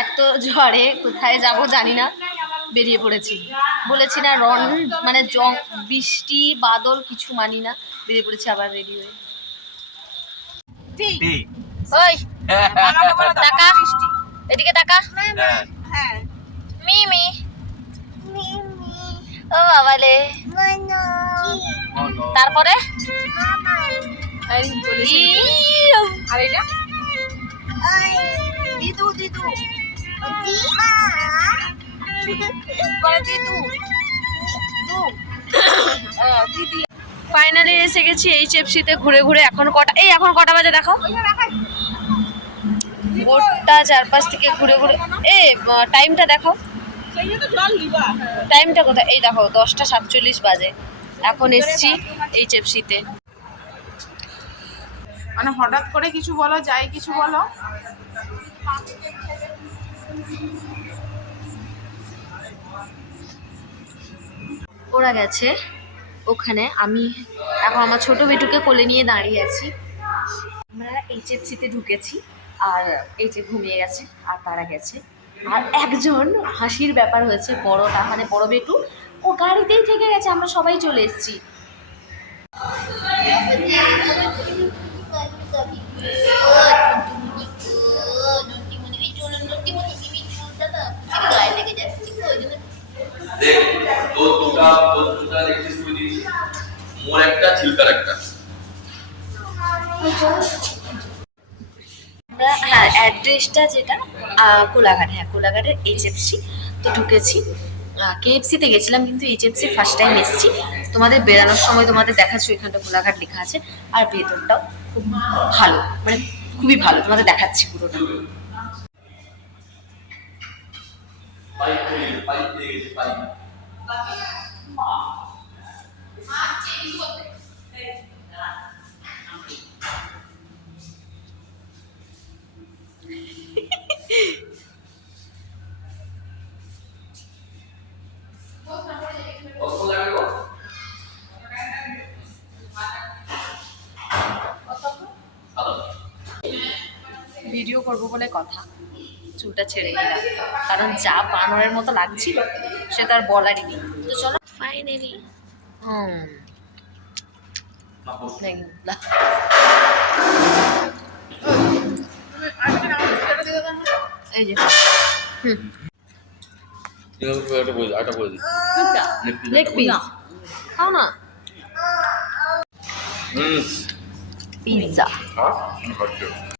এত ঝড়ে কোথায় যাব জানি না, বেরিয়ে পড়েছি। বলেছি না মানে বৃষ্টি বাদল কিছু মানি না, বেরিয়ে পড়েছি আবার রেডি হয়ে। ওই টাকা, এদিকে টাকা। মিমি ও বাবালে। তারপরে ফাইনালি এসে গেছি HFC-তে ঘুরে ঘুরে। এখন কটা বাজে দেখো? 4টা 4-5 থেকে ঘুরে ঘুরে। টাইমটা দেখো, টাইমটা কোথায়? এই দেখো 10টা 47 বাজে। এখন এসছি HFC-তে। মানে হঠাৎ করে কিছু বলো, যাই কিছু বলো। ওরা গেছে ওখানে, আমি এখন আমার ছোট বেটুকে কোলে নিয়ে দাঁড়িয়ে আছি। আমরা HFC-তে ঢুকেছি আর এই যে ঘুমিয়ে গেছে, আর তারা গেছে। আর একজন হাসির ব্যাপার হয়েছে, বড়টা মানে বড় বেটু, ও গাড়িতেই থেকে গেছে, আমরা সবাই চলে এসেছি। হ্যাঁ, অ্যাড্রেসটা যেটা কোলাঘাট, হ্যাঁ কোলাঘাটের HFC তো ঢুকেছি। KFC-তে গেছিলাম, কিন্তু HFC ফার্স্ট টাইম এসেছি। তোমাদের বেরানোর সময় তোমাদের দেখাচ্ছি, এখানটা কোলাঘাট লেখা আছে। আর ভেতরটাও খুব ভালো, মানে খুবই ভালো, তোমাদের দেখাচ্ছি পুরোটা। ভিডিও করবো বলে কথা, চুলটা ছেড়ে নিলাম, কারণ যা বানরের মতো লাগছিল সে তো আর বলারই নেই। তো চলো ফাইনালি এই যে লেগ পিস খাও না, পিৎজা।